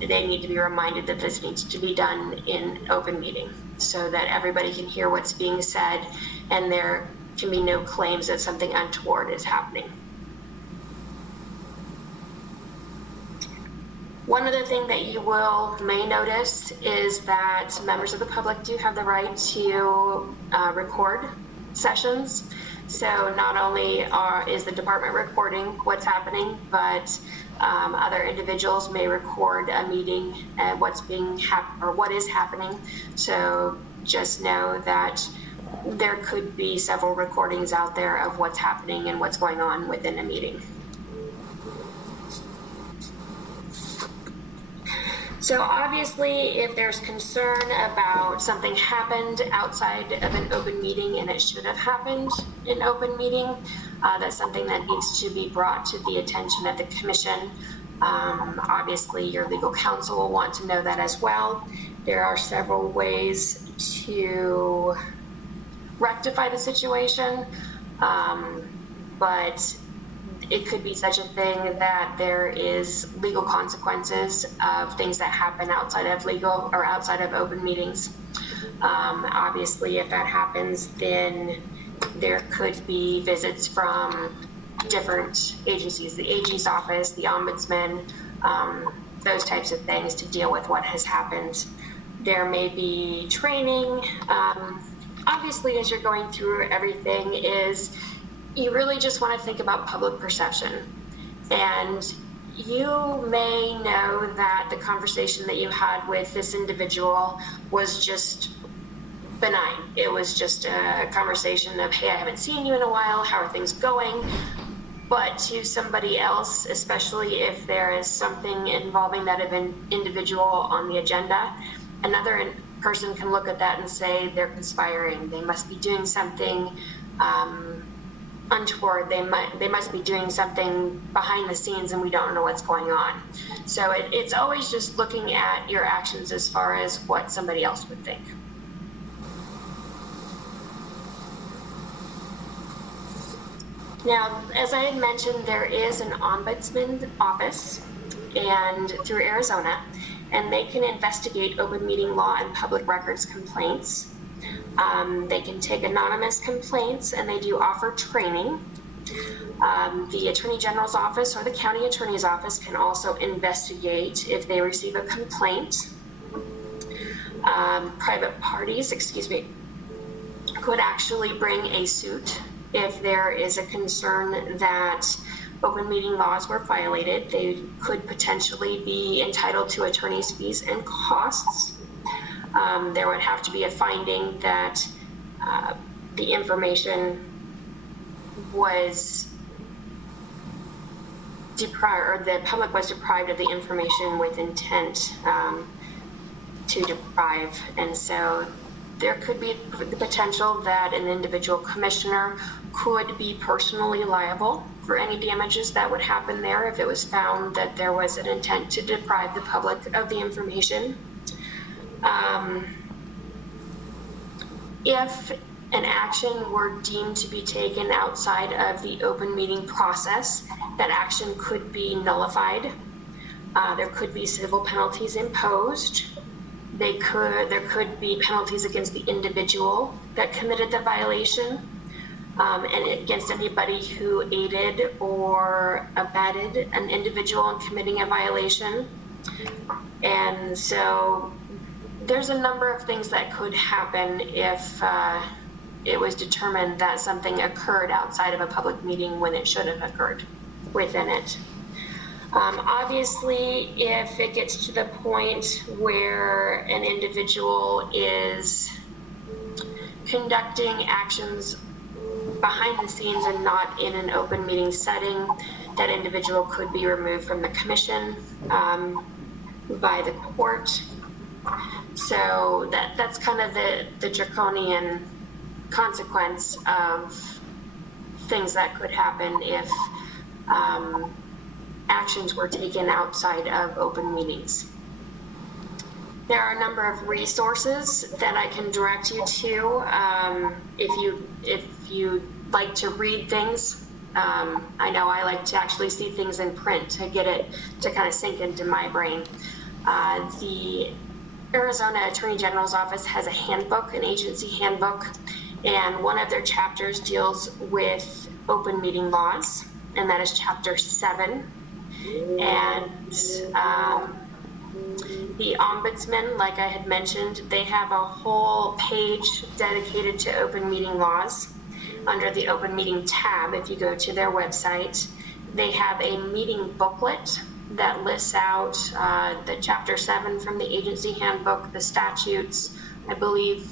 they need to be reminded that this needs to be done in open meeting so that everybody can hear what's being said and there can be no claims that something untoward is happening. One other thing that you may notice is that members of the public do have the right to record sessions. So not only is the department recording what's happening, but other individuals may record a meeting and what is happening. So just know that there could be several recordings out there of what's happening and what's going on within a meeting. So obviously, if there's concern about something happened outside of an open meeting and it should have happened in open meeting, that's something that needs to be brought to the attention of the commission. Obviously, your legal counsel will want to know that as well. There are several ways to rectify the situation, but it could be such a thing that there is legal consequences of things that happen outside of legal or outside of open meetings. Obviously, if that happens, then there could be visits from different agencies, the AG's office, the ombudsman, those types of things to deal with what has happened. There may be training. Obviously, as you're going through everything, you really just want to think about public perception. And you may know that the conversation that you had with this individual was just benign. It was just a conversation of, hey, I haven't seen you in a while. How are things going? But to somebody else, especially if there is something involving that individual on the agenda, another person can look at that and say they're conspiring. They must be doing something untoward. They must be doing something behind the scenes and we don't know what's going on. So it's always just looking at your actions as far as what somebody else would think. Now, as I had mentioned, there is an ombudsman office and through Arizona, and they can investigate open meeting law and public records complaints. They can take anonymous complaints, and they do offer training. The Attorney General's office or the county attorney's office can also investigate if they receive a complaint. Private parties, could actually bring a suit if there is a concern that open meeting laws were violated. They could potentially be entitled to attorney's fees and costs. There would have to be a finding that the information was deprived, or the public was deprived of the information with intent to deprive. And so there could be the potential that an individual commissioner could be personally liable for any damages that would happen there if it was found that there was an intent to deprive the public of the information. If an action were deemed to be taken outside of the open meeting process, that action could be nullified. There could be civil penalties imposed. There could be penalties against the individual that committed the violation, and against anybody who aided or abetted an individual in committing a violation. And so there's a number of things that could happen if it was determined that something occurred outside of a public meeting when it should have occurred within it. Obviously, if it gets to the point where an individual is conducting actions behind the scenes and not in an open meeting setting, that individual could be removed from the commission by the court. So that's kind of the draconian consequence of things that could happen if actions were taken outside of open meetings. There are a number of resources that I can direct you to if you like to read things. I know I like to actually see things in print to get it to kind of sink into my brain. The Arizona Attorney General's office has a handbook, an agency handbook, and one of their chapters deals with open meeting laws, and that is chapter 7. And the ombudsman, like I had mentioned, they have a whole page dedicated to open meeting laws under the open meeting tab. If you go to their website, they have a meeting booklet that lists out the chapter 7 from the agency handbook, the statutes, I believe,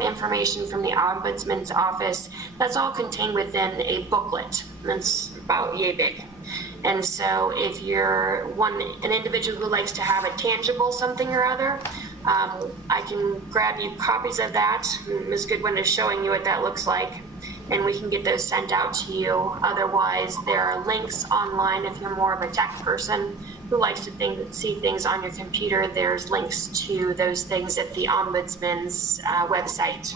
information from the ombudsman's office. That's all contained within a booklet that's about yay big. And so if you're an individual who likes to have a tangible something or other, I can grab you copies of that. Ms. Goodwin is showing you what that looks like, and we can get those sent out to you. Otherwise, there are links online if you're more of a tech person who likes to see things on your computer. There's links to those things at the Ombudsman's website.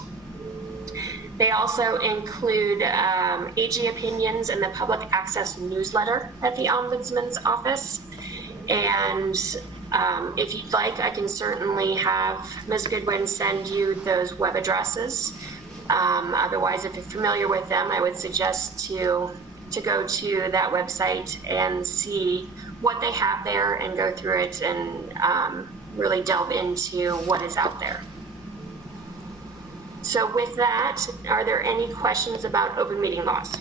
They also include AG opinions and the public access newsletter at the Ombudsman's office. And if you'd like, I can certainly have Ms. Goodwin send you those web addresses. Otherwise, if you're familiar with them, I would suggest to go to that website and see what they have there and go through it and really delve into what is out there. So with that, are there any questions about open meeting laws?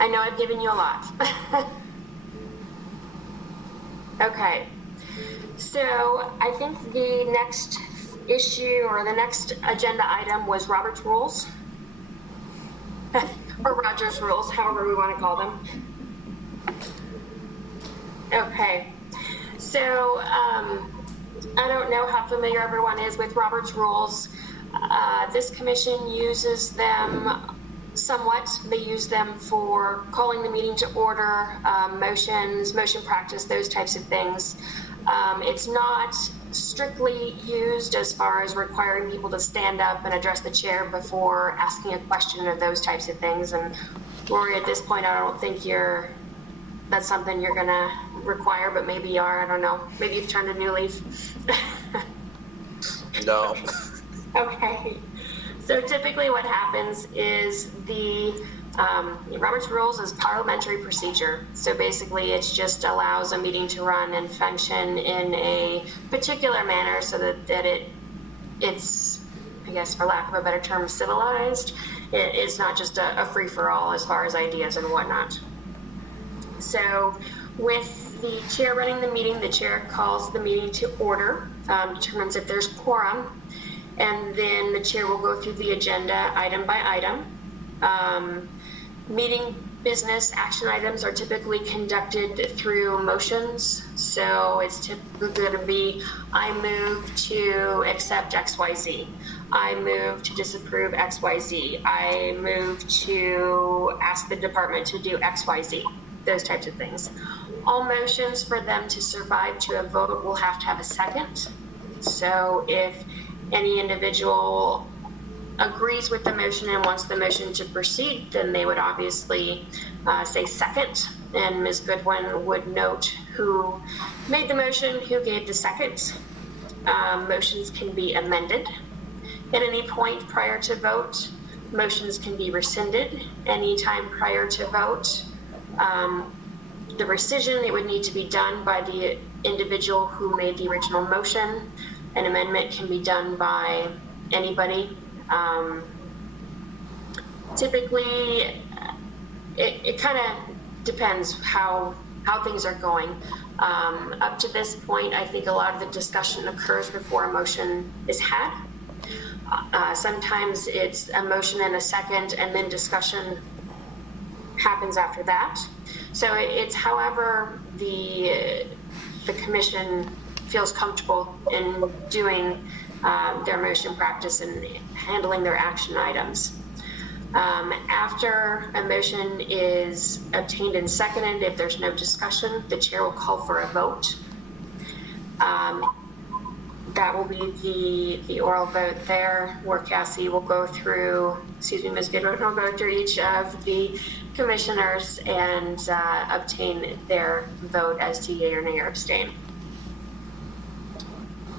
I know I've given you a lot. Okay, so I think the next issue or the next agenda item was Robert's Rules, or Roger's Rules, however we want to call them. Okay, so I don't know how familiar everyone is with Robert's Rules. This commission uses them somewhat. They use them for calling the meeting to order, motions, motion practice, those types of things. It's not strictly used as far as requiring people to stand up and address the chair before asking a question or those types of things. And Lori, at this point, I don't think that's something you're gonna require, but maybe you are, I don't know. Maybe you've turned a new leaf. No. Okay. So typically what happens is the Robert's Rules is parliamentary procedure. So basically it just allows a meeting to run and function in a particular manner so that it's, I guess for lack of a better term, civilized. It's not just a free-for-all as far as ideas and whatnot. So with the chair running the meeting, the chair calls the meeting to order, determines if there's quorum, and then the chair will go through the agenda item by item. Meeting business action items are typically conducted through motions. So it's typically going to be, I move to accept XYZ. I move to disapprove XYZ. I move to ask the department to do XYZ. Those types of things. All motions, for them to survive to a vote, will have to have a second. So if any individual agrees with the motion and wants the motion to proceed, then they would obviously say second, and Ms. Goodwin would note who made the motion, who gave the second. Motions can be amended at any point prior to vote. Motions can be rescinded anytime prior to vote. The rescission, it would need to be done by the individual who made the original motion. An amendment can be done by anybody. Typically, it kind of depends how things are going. Up to this point, I think a lot of the discussion occurs before a motion is had. Sometimes it's a motion and a second, and then discussion happens after that. So it's however the commission feels comfortable in doing their motion practice and handling their action items. After a motion is obtained and seconded, if there's no discussion, the chair will call for a vote. That will be the oral vote there, where Cassie will go through, Ms. Goodwin will go through each of the commissioners and obtain their vote as to yea or nay or abstain.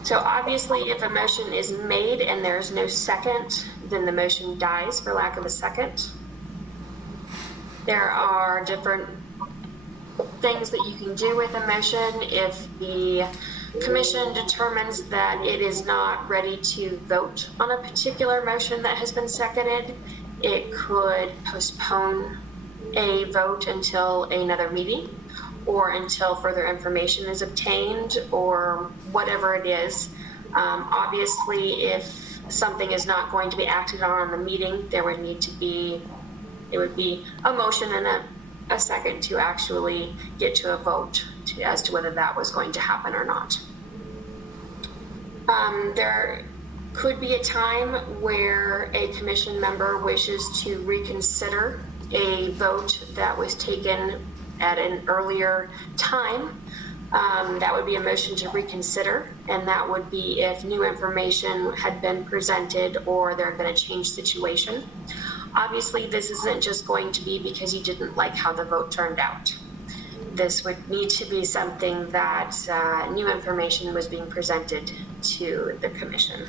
So obviously, if a motion is made and there's no second, then the motion dies for lack of a second. There are different things that you can do with a motion. If the commission determines that it is not ready to vote on a particular motion that has been seconded, it could postpone a vote until another meeting or until further information is obtained or whatever it is. Obviously, if something is not going to be acted on the meeting, there would need to be it would be a motion and a second to actually get to a vote as to whether that was going to happen or not. There could be a time where a commission member wishes to reconsider a vote that was taken at an earlier time. That would be a motion to reconsider, and that would be if new information had been presented or there had been a changed situation. Obviously, this isn't just going to be because you didn't like how the vote turned out. This would need to be something that new information was being presented to the commission.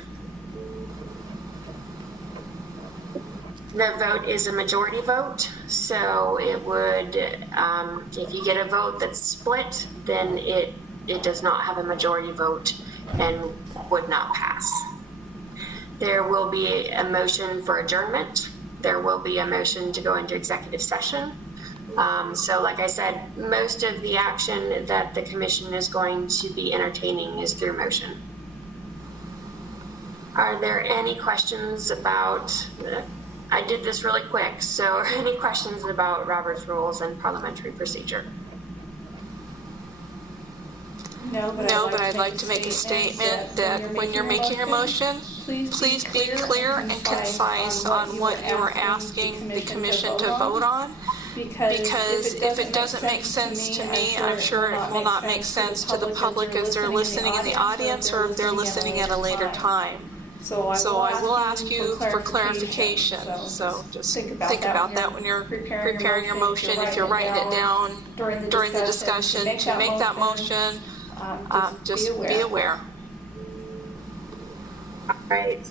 The vote is a majority vote, so it would, if you get a vote that's split, then it does not have a majority vote and would not pass. There will be a motion for adjournment. There will be a motion to go into executive session. So like I said, most of the action that the commission is going to be entertaining is through motion. Are there any questions about, I did this really quick, so any questions about Robert's Rules and Parliamentary Procedure? No, but I'd like to make a statement that when you're making your motion, please be clear and concise on what you are asking the commission to vote on. Because if it doesn't make sense to me, I'm sure it will not make sense to the public as they're listening in the audience or if they're listening at a later time. So I will ask you for clarification. So just think about that when you're preparing your motion. If you're writing it down during the discussion to make that motion, just be aware. All right.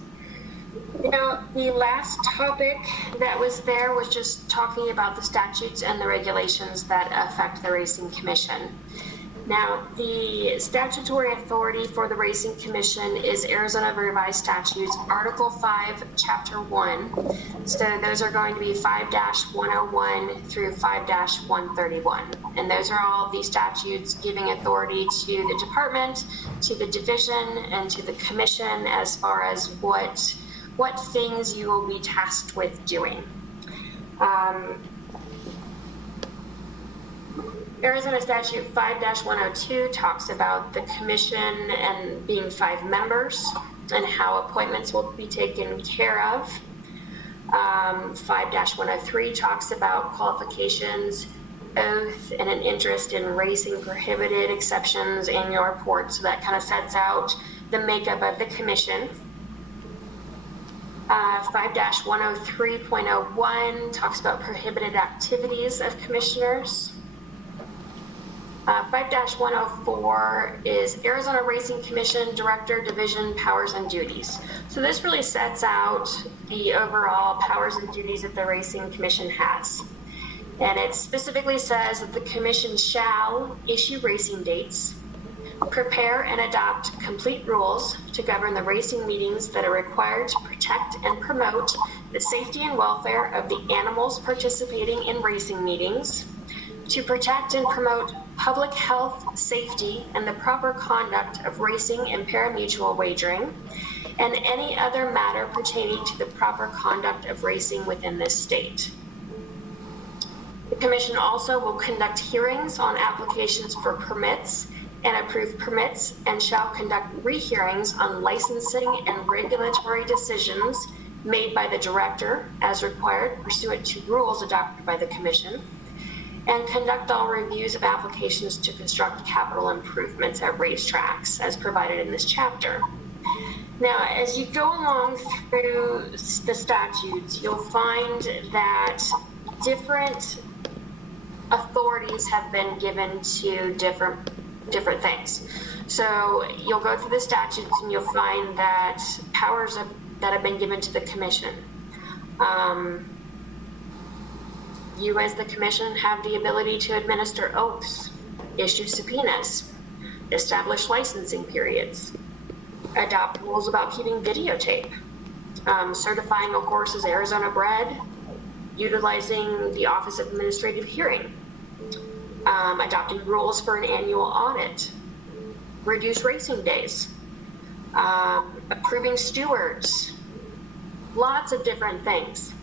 You know, the last topic that was there was just talking about the statutes and the regulations that affect the Racing Commission. Now, the statutory authority for the Racing Commission is Arizona Revised Statutes, Article 5, Chapter 1. So those are going to be 5-101 through 5-131. And those are all the statutes giving authority to the department, to the division, and to the commission as far as what things you will be tasked with doing. Arizona Statute 5-102 talks about the commission and being 5 members and how appointments will be taken care of. 5-103 talks about qualifications, oath, and an interest in racing prohibited exceptions, annual report. So that kind of sets out the makeup of the commission. 5-103.01 talks about prohibited activities of commissioners. 5-104 is Arizona Racing Commission Director, Division, Powers and Duties. So this really sets out the overall powers and duties that the Racing Commission has. And it specifically says that the commission shall issue racing dates, prepare and adopt complete rules to govern the racing meetings that are required to protect and promote the safety and welfare of the animals participating in racing meetings, to protect and promote public health, safety, and the proper conduct of racing and parimutuel wagering, and any other matter pertaining to the proper conduct of racing within this state. The commission also will conduct hearings on applications for permits and approve permits, and shall conduct rehearings on licensing and regulatory decisions made by the director as required pursuant to rules adopted by the commission, and conduct all reviews of applications to construct capital improvements at racetracks as provided in this chapter. Now, as you go along through the statutes, you'll find that different authorities have been given to different things. So you'll go through the statutes and you'll find that powers that have been given to the commission. You as the commission have the ability to administer oaths, issue subpoenas, establish licensing periods, adopt rules about keeping videotape, certifying a horse as Arizona bred, utilizing the Office of Administrative Hearing, adopting rules for an annual audit, reduce racing days, approving stewards, lots of different things.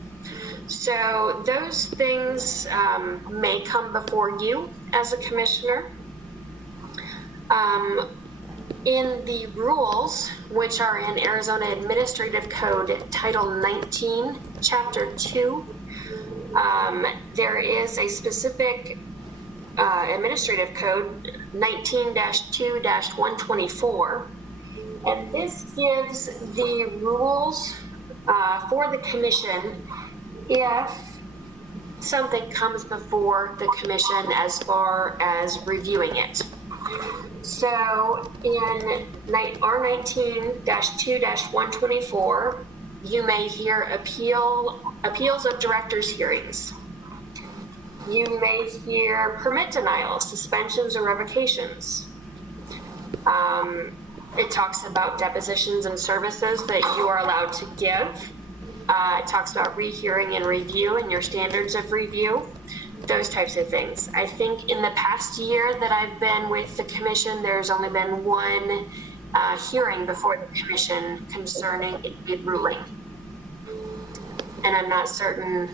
So those things may come before you as a commissioner. In the rules, which are in Arizona Administrative Code, Title 19, Chapter 2, there is a specific administrative code, 19-2-124, and this gives the rules for the commission if something comes before the commission as far as reviewing it. So in R19-2-124, you may hear appeals of directors' hearings. You may hear permit denials, suspensions, or revocations. It talks about depositions and services that you are allowed to give. It talks about rehearing and review and your standards of review, those types of things. I think in the past year that I've been with the commission, there's only been one hearing before the commission concerning a ruling. And I'm not certain,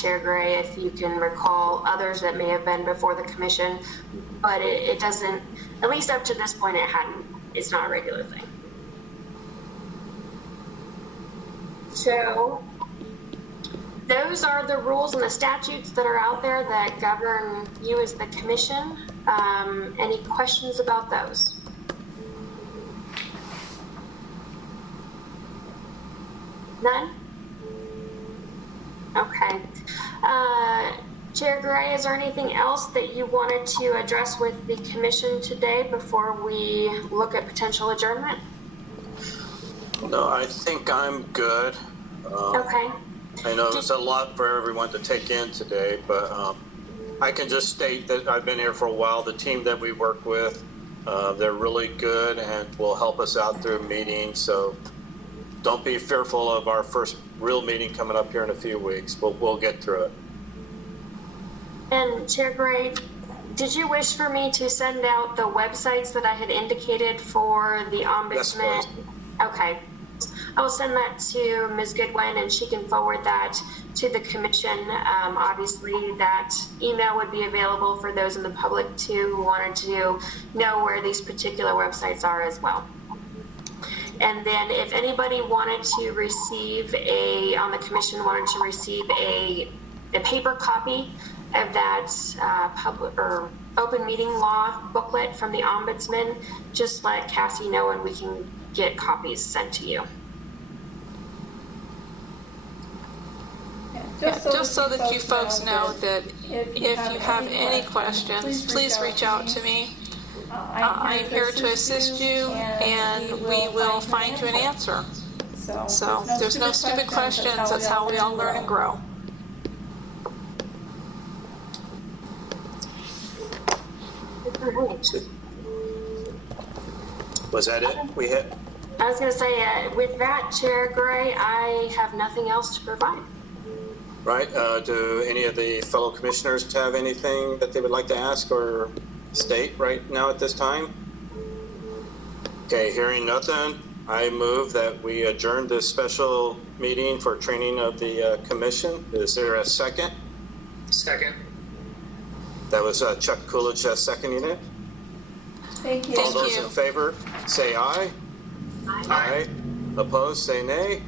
Chair Gray, if you can recall others that may have been before the commission, but it doesn't, at least up to this point, it hadn't. It's not a regular thing. So those are the rules and the statutes that are out there that govern you as the commission. Any questions about those? None? Okay. Chair Gray, is there anything else that you wanted to address with the commission today before we look at potential adjournment? No, I think I'm good. Okay. I know it's a lot for everyone to take in today, but I can just state that I've been here for a while. The team that we work with, they're really good and will help us out through meetings. So don't be fearful of our first real meeting coming up here in a few weeks. We'll get through it. And Chair Gray, did you wish for me to send out the websites that I had indicated for the ombudsman? Yes, Okay. I will send that to Ms. Goodwin and she can forward that to the commission. Obviously, that email would be available for those in the public too who wanted to know where these particular websites are as well. And then if anybody wanted to receive on the commission wanted to receive a paper copy of that public or open meeting law booklet from the ombudsman, just let Cassie know and we can get copies sent to you. Just so that you folks know that if you have any questions, please reach out to me. I'm here to assist you and we will find you an answer. So there's no stupid questions. That's how we all learn and grow. Was that it? I was going to say, with that, Chair Gray, I have nothing else to provide. Right. Do any of the fellow commissioners have anything that they would like to ask or state right now at this time? Okay, hearing nothing, I move that we adjourn this special meeting for training of the commission. Is there a second? Second. That was Chuck Coolidge seconding it. Thank you. All those in favor, say aye. Aye. Opposed, say nay.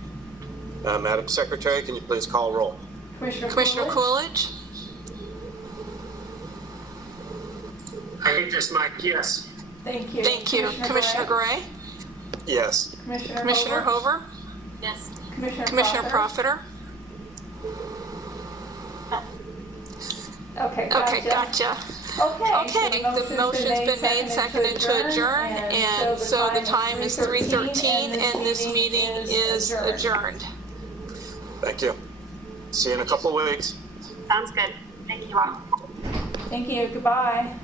Madam Secretary, can you please call roll? Commissioner Coolidge? I hate this, Mike. Yes. Thank you. Thank you. Commissioner Gray? Yes. Commissioner Hover? Yes. Commissioner Profiter? Okay, Okay, gotcha. Okay, the motion's been made, seconded to adjourn, and so the time is 3:13 and this meeting is adjourned. Thank you. See you in a couple of weeks. Sounds good. Thank you all. Thank you, goodbye.